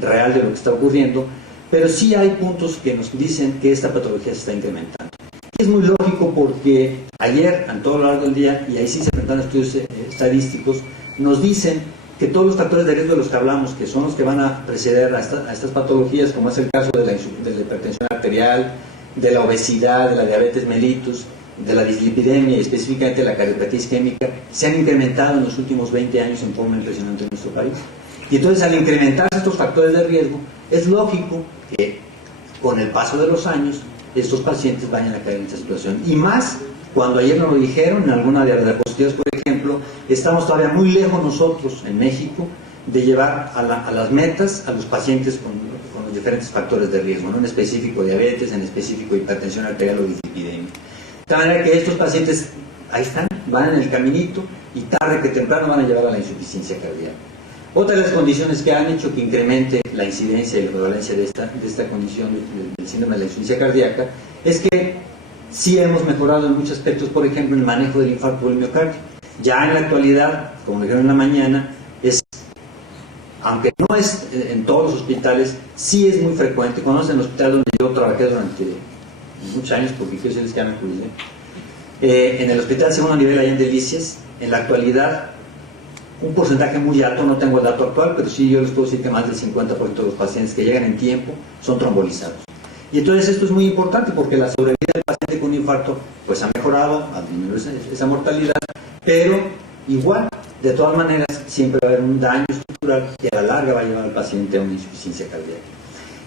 real de lo que está ocurriendo, pero sí hay puntos que nos dicen que esta patología se está incrementando. Y es muy lógico porque ayer, a todo lo largo del día, y ahí sí se presentan estudios estadísticos, nos dicen que todos los factores de riesgo de los que hablamos, que son los que van a preceder a estas patologías, como es el caso de la hipertensión arterial, de la obesidad, de la diabetes mellitus, de la dislipidemia y específicamente la cardiopatía isquémica, se han incrementado en los últimos 20 años en forma impresionante en nuestro país. Y entonces, al incrementarse estos factores de riesgo, es lógico que con el paso de los años estos pacientes vayan a caer en esta situación. Y más cuando ayer nos lo dijeron en alguna de las diapositivas, por ejemplo, estamos todavía muy lejos nosotros en México de llevar a las metas a los pacientes con los diferentes factores de riesgo, ¿no? En específico diabetes, en específico hipertensión arterial o dislipidemia. De manera que estos pacientes ahí están, van en el caminito y tarde que temprano van a llevar a la insuficiencia cardíaca. Otra de las condiciones que han hecho que incremente la incidencia y la prevalencia de esta condición del síndrome de la insuficiencia cardíaca es que sí hemos mejorado en muchos aspectos, por ejemplo, en el manejo del infarto del miocardio. Ya en la actualidad, como dijeron en la mañana, aunque no es en todos los hospitales, sí es muy frecuente. Conocen el hospital donde yo trabajé durante muchos años, porque quiero decirles que ya me jubilé. En el hospital segundo nivel allá en Delicias, en la actualidad, un porcentaje muy alto, no tengo el dato actual, pero sí yo les puedo decir que más del 50% de los pacientes que llegan en tiempo son trombolizados. Y entonces esto es muy importante porque la sobrevida del paciente con un infarto pues ha mejorado, ha disminuido esa mortalidad, pero igual, de todas maneras, siempre va a haber un daño estructural que a la larga va a llevar al paciente a una insuficiencia cardíaca.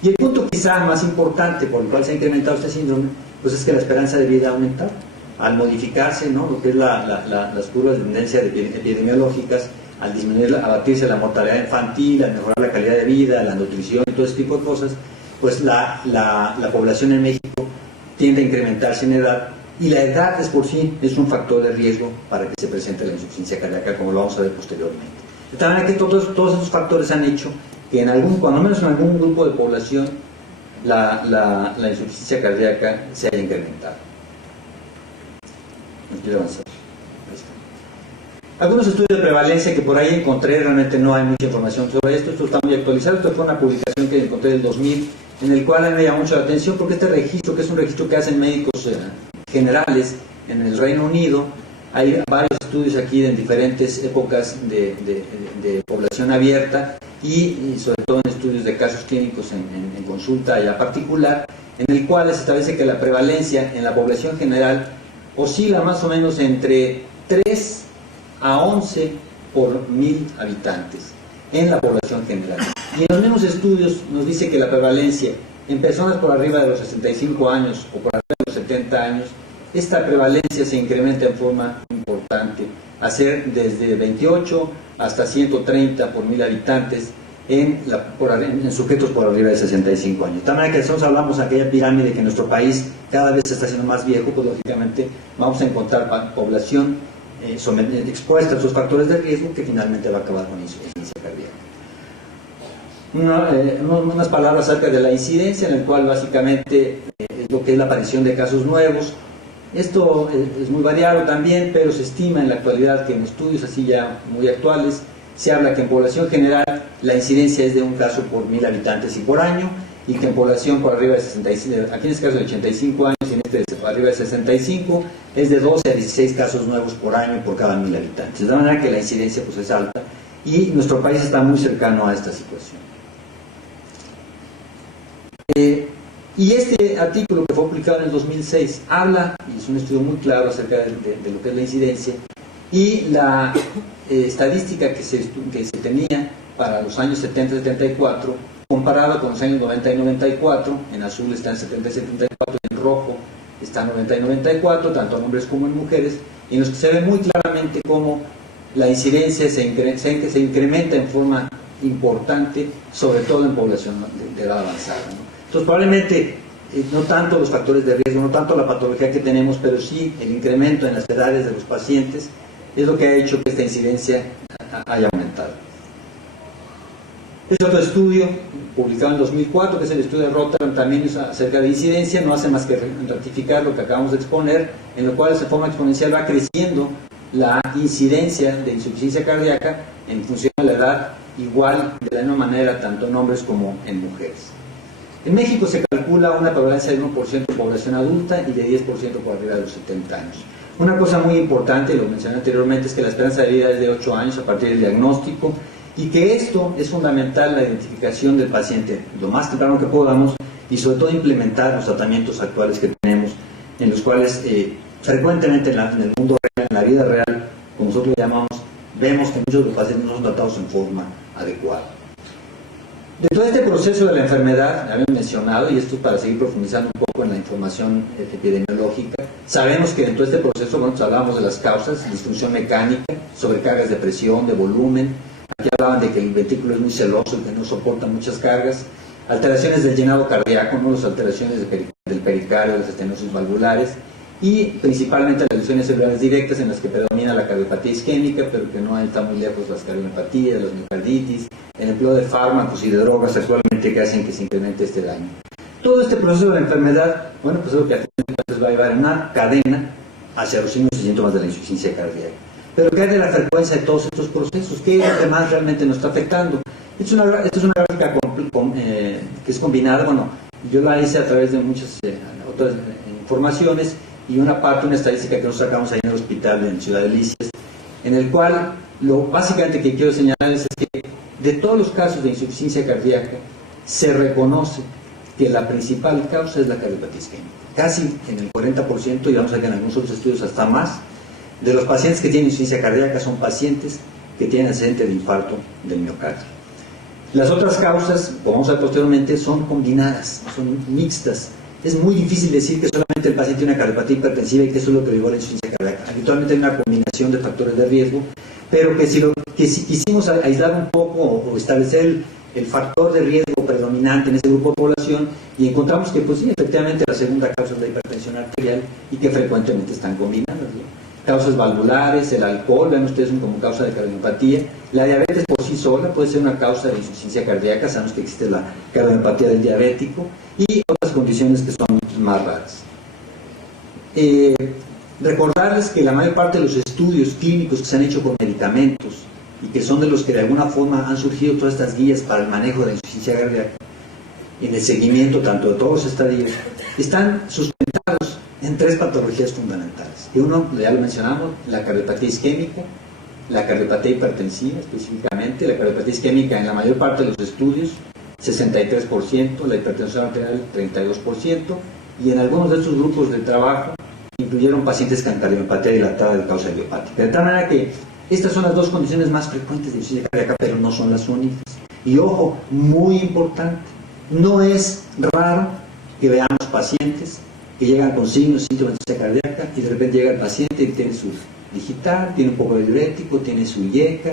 Y el punto quizá más importante por el cual se ha incrementado este síndrome, pues es que la esperanza de vida ha aumentado. Al modificarse, ¿no?, lo que es las curvas de tendencia epidemiológicas, al disminuir, abatirse la mortalidad infantil, al mejorar la calidad de vida, la nutrición y todo ese tipo de cosas, pues la población en México tiende a incrementarse en edad, y la edad es por sí es un factor de riesgo para que se presente la insuficiencia cardíaca, como lo vamos a ver posteriormente. De tal manera que todos esos factores han hecho que cuando menos en algún grupo de población la insuficiencia cardíaca se haya incrementado. No quiero avanzar. Algunos estudios de prevalencia que por ahí encontré, realmente no hay mucha información sobre esto está muy actualizado. Esto fue una publicación que encontré del 2000, en el cual me llamó mucho la atención porque este registro, que es un registro que hacen médicos generales en el Reino Unido, hay varios estudios aquí en diferentes épocas de población abierta y sobre todo en estudios de casos clínicos en consulta ya particular, en el cual se establece que la prevalencia en la población general oscila más o menos entre 3 a 11 por 1000 habitantes en la población general. Y en los mismos estudios nos dice que la prevalencia en personas por arriba de los 65 años o por arriba de los 70 años, esta prevalencia se incrementa en forma importante, a ser desde 28 hasta 130 por 1000 habitantes en sujetos por arriba de 65 años. De tal manera que nosotros hablamos de aquella pirámide que en nuestro país cada vez se está haciendo más viejo, pues lógicamente vamos a encontrar población expuesta a sus factores de riesgo que finalmente va a acabar con insuficiencia cardíaca. Unas palabras acerca de la incidencia, en el cual básicamente es lo que es la aparición de casos nuevos. Esto es muy variado también, pero se estima en la actualidad que en estudios así ya muy actuales se habla que en población general la incidencia es de un caso por 1000 habitantes y por año, y que en población por arriba de 65, aquí en este caso de 85 años y en este por arriba de 65, es de 12 a 16 casos nuevos por año por cada 1000 habitantes. De manera que la incidencia pues es alta y nuestro país está muy cercano a esta situación. Y este artículo que fue publicado en el 2006 habla, y es un estudio muy claro acerca de lo que es la incidencia, y la estadística que se tenía para los años 70 y 74, comparado con los años 90 y 94, en azul están 70 y 74, en rojo están 90 y 94, tanto en hombres como en mujeres, y en los que se ve muy claramente cómo la incidencia se incrementa en forma importante, sobre todo en población de edad avanzada, ¿no? Entonces probablemente no tanto los factores de riesgo, no tanto la patología que tenemos, pero sí el incremento en las edades de los pacientes es lo que ha hecho que esta incidencia haya aumentado. Este otro estudio, publicado en 2004, que es el estudio de Rotterdam, también es acerca de incidencia, no hace más que ratificar lo que acabamos de exponer, en lo cual de forma exponencial va creciendo la incidencia de insuficiencia cardíaca en función de la edad igual, de la misma manera, tanto en hombres como en mujeres. En México se calcula una prevalencia de 1% de población adulta y de 10% por arriba de los 70 años. Una cosa muy importante, lo mencioné anteriormente, es que la esperanza de vida es de 8 años a partir del diagnóstico y que esto es fundamental, la identificación del paciente lo más temprano que podamos y sobre todo implementar los tratamientos actuales que tenemos, en los cuales frecuentemente en el mundo real, en la vida real, como nosotros lo llamamos, vemos que muchos de los pacientes no son tratados en forma adecuada. De todo este proceso de la enfermedad, habíamos mencionado, y esto es para seguir profundizando un poco en la información epidemiológica, sabemos que dentro de este proceso, bueno, pues hablábamos de las causas, disfunción mecánica, sobrecargas de presión, de volumen, aquí hablaban de que el ventrículo es muy celoso y que no soporta muchas cargas, alteraciones del llenado cardíaco, ¿no? Las alteraciones del pericardio, las estenosis valvulares, y principalmente las lesiones celulares directas en las que predomina la cardiopatía isquémica, pero que no está muy lejos las cardiopatías, las miocarditis, el empleo de fármacos y de drogas actualmente que hacen que se incremente este daño. Todo este proceso de la enfermedad, bueno, pues es lo que a fin de cuentas va a llevar una cadena hacia los signos y síntomas de la insuficiencia cardíaca. Pero ¿qué hay de la frecuencia de todos estos procesos? ¿Qué es lo que más realmente nos está afectando? Esta es una gráfica que es combinada, bueno, yo la hice a través de muchas otras informaciones, y una estadística que nosotros sacamos ahí en el hospital en Ciudad Delicias, en el cual lo básicamente que quiero señalarles es que de todos los casos de insuficiencia cardíaca se reconoce que la principal causa es la cardiopatía isquémica. Casi en el 40%, y vamos a ver en algunos otros estudios hasta más, de los pacientes que tienen insuficiencia cardíaca son pacientes que tienen antecedente de infarto del miocardio. Las otras causas, como vamos a ver posteriormente, son combinadas, son mixtas. Es muy difícil decir que solamente el paciente tiene una cardiopatía hipertensiva y que eso es lo que le llevó a la insuficiencia cardíaca. Habitualmente hay una combinación de factores de riesgo, pero que si quisimos aislar un poco o establecer el factor de riesgo predominante en ese grupo de población, y encontramos que pues sí, efectivamente la segunda causa es la hipertensión arterial y que frecuentemente están combinadas, ¿no? Causas valvulares, el alcohol, ven ustedes como causa de cardiopatía, la diabetes por sí sola puede ser una causa de insuficiencia cardíaca, sabemos que existe la cardiopatía del diabético y otras condiciones que son más raras. Recordarles que la mayor parte de los estudios clínicos que se han hecho con medicamentos y que son de los que de alguna forma han surgido todas estas guías para el manejo de la insuficiencia cardíaca, en el seguimiento tanto de todos los estadios, están sustentados en 3 patologías fundamentales. Que uno, ya lo mencionamos, la cardiopatía isquémica, la cardiopatía hipertensiva específicamente, la cardiopatía isquémica en la mayor parte de los estudios, 63%, la hipertensión arterial 32%, y en algunos de estos grupos de trabajo incluyeron pacientes con cardiopatía dilatada de causa idiopática. De tal manera que estas son las 2 condiciones más frecuentes de insuficiencia cardíaca, pero no son las únicas. Y ojo, muy importante, no es raro que veamos pacientes que llegan con signos y síntomas de insuficiencia cardíaca y de repente llega el paciente y tiene su digital, tiene un poco de diurético, tiene su IECA,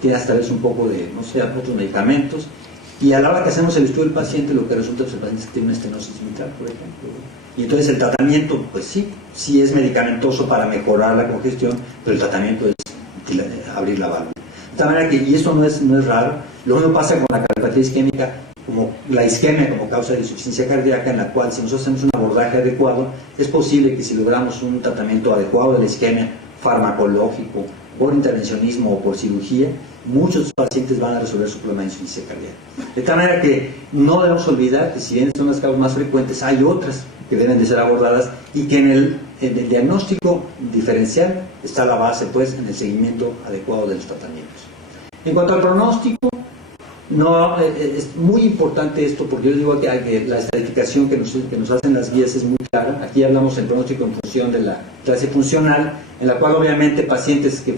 tiene hasta vez un poco de, no sé, otros medicamentos, y a la hora que hacemos el estudio del paciente lo que resulta es que el paciente tiene una estenosis mitral, por ejemplo, y entonces el tratamiento, pues sí es medicamentoso para mejorar la congestión, pero el tratamiento es abrir la válvula. De tal manera que, y eso no es raro, lo mismo pasa con la cardiopatía isquémica, como la isquemia como causa de insuficiencia cardíaca, en la cual si nosotros hacemos un abordaje adecuado, es posible que si logramos un tratamiento adecuado de la isquemia, farmacológico, por intervencionismo o por cirugía, muchos pacientes van a resolver su problema de insuficiencia cardíaca. De tal manera que no debemos olvidar que si bien son las causas más frecuentes, hay otras que deben de ser abordadas y que en el diagnóstico diferencial está la base, pues, en el seguimiento adecuado de los tratamientos. En cuanto al pronóstico, no, es muy importante esto, porque yo digo que la estratificación que nos hacen las guías es muy clara. Aquí hablamos del pronóstico en función de la clase funcional, en la cual obviamente pacientes que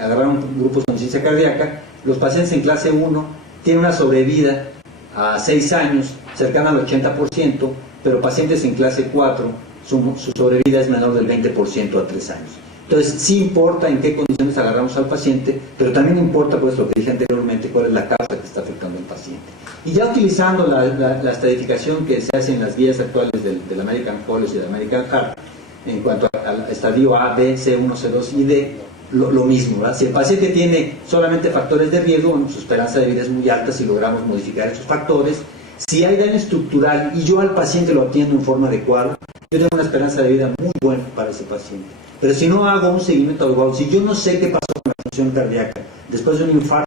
agarraron grupos con insuficiencia cardíaca, los pacientes en clase 1 tienen una sobrevida a 6 años cercana al 80%, pero pacientes en clase 4 su sobrevida es menor del 20% a 3 años. Entonces, sí importa en qué condiciones agarramos al paciente, pero también importa, pues, lo que dije anteriormente, cuál es la causa que está afectando al paciente. Y ya utilizando la estratificación que se hace en las guías actuales del American College y del American Heart, en cuanto al estadio A, B, C1, C2 y D, lo mismo, ¿verdad? Si el paciente tiene solamente factores de riesgo, bueno, su esperanza de vida es muy alta si logramos modificar esos factores. Si hay daño estructural y yo al paciente lo atiendo en forma adecuada, yo tengo una esperanza de vida muy buena para ese paciente. Pero si no hago un seguimiento adecuado, si yo no sé qué pasó con la función cardíaca después de un infarto